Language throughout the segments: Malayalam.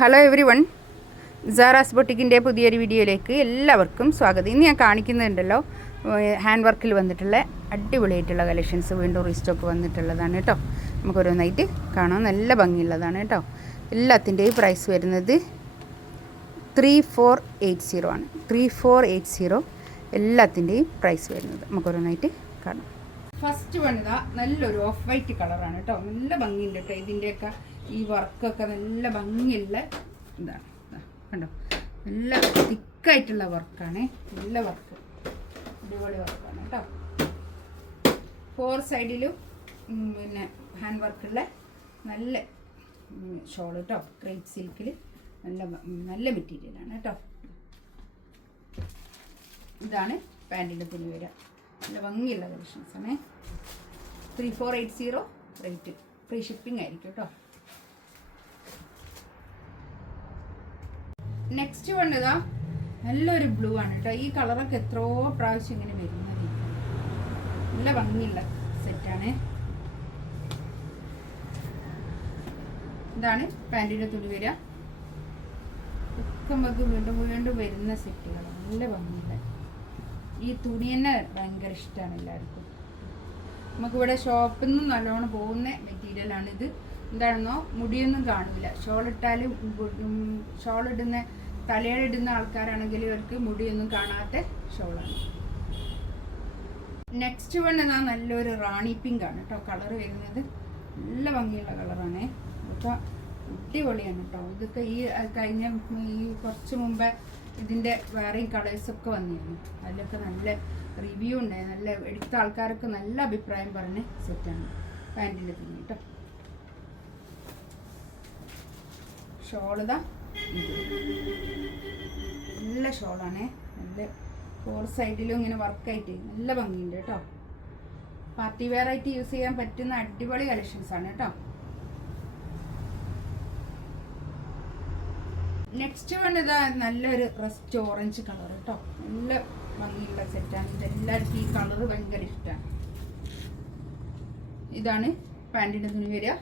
ഹലോ എവരി വൺ സാറാസ് ബൊട്ടിക്കിന്റെ പുതിയൊരു വീഡിയോയിലേക്ക് എല്ലാവർക്കും സ്വാഗതം. ഇന്ന് ഞാൻ കാണിക്കുന്നുണ്ടല്ലോ ഹാൻഡ് വർക്കിൽ വന്നിട്ടുള്ള അടിപൊളിയായിട്ടുള്ള കളക്ഷൻസ് വീണ്ടും റീസ്റ്റോക്ക് വന്നിട്ടുള്ളതാണ് കേട്ടോ നമുക്ക് ഓരോന്നായിട്ട് കാണാം. നല്ല ഭംഗിയുള്ളതാണ് കേട്ടോ എല്ലാത്തിന്റെയും പ്രൈസ് വരുന്നത് ത്രീ ഫോർ എയ്റ്റ് സീറോ ആണ്. ത്രീ ഫോർ എയ്റ്റ് സീറോ എല്ലാത്തിന്റെയും പ്രൈസ് വരുന്നത്. നമുക്ക് ഓരോന്നായിട്ട് കാണാം. ഫസ്റ്റ് വൺ നല്ലൊരു ഓഫ് വൈറ്റ് കളറാണ് കേട്ടോ നല്ല ഭംഗിയുണ്ട് കേട്ടോ ഇതിന്റെയൊക്കെ. ഈ വർക്കൊക്കെ നല്ല ഭംഗിയുള്ള ഇതാണ് ഇതാ, കണ്ടോ? നല്ല തിക്കായിട്ടുള്ള വർക്കാണ്. നല്ല വർക്ക്. അടിപൊളി വർക്കാണ് കേട്ടോ. ഫോർ സൈഡിലും പിന്നെ ഹാൻഡ് വർക്കുള്ള നല്ല ഷോൾ കേട്ടോ ക്രേപ്പ് സിൽക്കിൽ നല്ല നല്ല മെറ്റീരിയലാണ് കേട്ടോ. ഇതാണ് പാന്റിന്റെ തുണി വരിക നല്ല ഭംഗിയുള്ള കളക്ഷൻസാണ് three four eight zero rate free shipping ആയിരിക്കും കേട്ടോ. നെക്സ്റ്റ് വൺ ഇതാ നല്ലൊരു ബ്ലൂ ആണ് കേട്ടോ. ഈ കളറൊക്കെ എത്രയോ പ്രാവശ്യം ഇങ്ങനെ വരുന്നത് നല്ല ഭംഗിയുള്ള സെറ്റാണ് ഇതാണ് പാന്റിന്റെ തുണി വരിക. ഒക്കെ വീണ്ടും വീണ്ടും വരുന്ന സെറ്റുകൾ നല്ല ഭംഗിയുള്ള. ഈ തുണി തന്നെ ഭയങ്കര ഇഷ്ടമാണ് എല്ലാവർക്കും. നമുക്കിവിടെ ഷോപ്പിൽ നിന്നും നല്ലോണം പോകുന്ന മെറ്റീരിയലാണ് ഇത്. എന്താണെന്നോ? മുടിയൊന്നും കാണില്ല. ഷോളിട്ടാലും ഷോളിടുന്ന തലയിലിടുന്ന ആൾക്കാരാണെങ്കിൽ ഇവർക്ക് മുടിയൊന്നും കാണാത്ത ഷോളാണ്. നെക്സ്റ്റ് വൺ എന്നാൽ നല്ലൊരു റാണി പിങ്ക് ആണ് കേട്ടോ. കളർ വരുന്നത് നല്ല ഭംഗിയുള്ള കളറാണ് അപ്പോൾ അടിപൊളിയാണ് കേട്ടോ. ഇതൊക്കെ ഈ കഴിഞ്ഞ ഈ കുറച്ച് മുമ്പേ ഇതിന്റെ വേറെയും കളേഴ്സൊക്കെ വന്നിരുന്നു അതിലൊക്കെ നല്ല റിവ്യൂ ഉണ്ടായി. നല്ല എടുത്ത ആൾക്കാരൊക്കെ നല്ല അഭിപ്രായം പറഞ്ഞ് സെറ്റാണ് പാന്റിന്റെ തുണി കേട്ടോ. ഷോളിതാ നല്ല ഷോളാണേ. നല്ല ഫോർ സൈഡിലും ഇങ്ങനെ വർക്കായിട്ട് നല്ല ഭംഗിയുണ്ട് കേട്ടോ. പാർട്ടി വെയർ ആയിട്ട് യൂസ് ചെയ്യാൻ പറ്റുന്ന അടിപൊളി കളക്ഷൻസ് ആണ് കേട്ടോ. നെക്സ്റ്റ് വൺ ഇതാ നല്ലൊരു റെസ്റ്റ് ഓറഞ്ച് കളർ കേട്ടോ. നല്ല ഭംഗിയുള്ള സെറ്റാണ് ഇത് എല്ലാവർക്കും ഈ കളർ ഭയങ്കര ഇഷ്ടമാണ് ഇതാണ് പാന്റിന്റെ തുണി വരിക.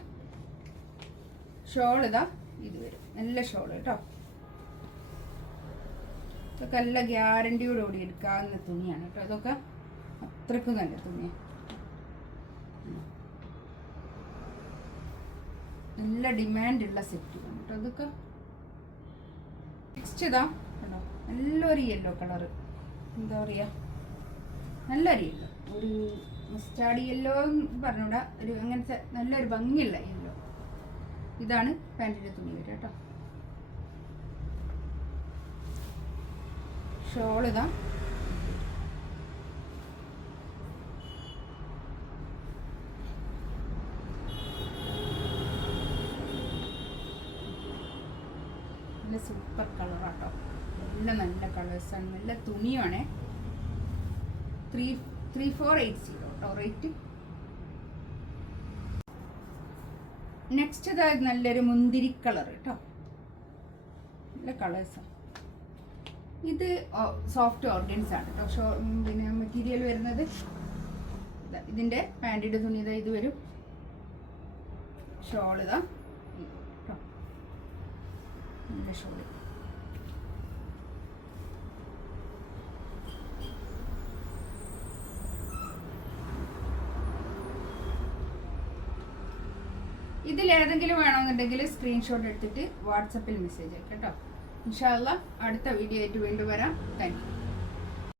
ഷോൾ ഇതാ. ഇത് വരും. നല്ല ഷോൾ കേട്ടോ ഇതൊക്കെ നല്ല ഗ്യാരണ്ടിയോട് കൂടി എടുക്കാവുന്ന തുണിയാണ് കേട്ടോ ഇതൊക്കെ അത്രയ്ക്ക് നല്ല തുണിയാണ് നല്ല ഡിമാൻഡുള്ള സെറ്റ് കേട്ടോ അതൊക്കെ നെക്സ്റ്റ് ഇതാ കേട്ടോ നല്ലൊരു യെല്ലോ കളറ് എന്താ പറയുക നല്ലൊരു യെല്ലോ ഒരു മസ്റ്റാർഡ് യെല്ലോ എന്ന് പറഞ്ഞൂടാ. ഒരു അങ്ങനത്തെ നല്ലൊരു ഭംഗിയുള്ള യെല്ലോ ഇതാണ് പാന്റിന്റെ തുണി വരിക കേട്ടോ. ഷോൾ ഇതാ. നല്ല സൂപ്പർ കളറാട്ടോ നല്ല നല്ല കളേഴ്സാണ് നല്ല തുണിയാണേ three three four eight zero കേട്ടോ റേറ്റ് നെക്സ്റ്റ് അതായത് നല്ലൊരു മുന്തിരി കളർ കേട്ടോ നല്ല കളേഴ്സാണ് ഇത് സോഫ്റ്റ് ഓർഗൻസ് ആണ് കേട്ടോ ഷോ പിന്നെ മെറ്റീരിയൽ വരുന്നത് ഇതാ, ഇതിന്റെ പാന്റിന്റെ തുണി ഇതാ ഇത് വരും. ഷോൾ കേട്ടോ നല്ല ഷോൾ ഇതിൽ ഏതെങ്കിലും വേണമെന്നുണ്ടെങ്കിൽ സ്ക്രീൻഷോട്ട് എടുത്തിട്ട് വാട്സപ്പിൽ മെസ്സേജ് അയക്കാം കേട്ടോ. ഇൻഷാല്ല അടുത്ത വീഡിയോ ആയിട്ട് വീണ്ടും വരാം. താങ്ക്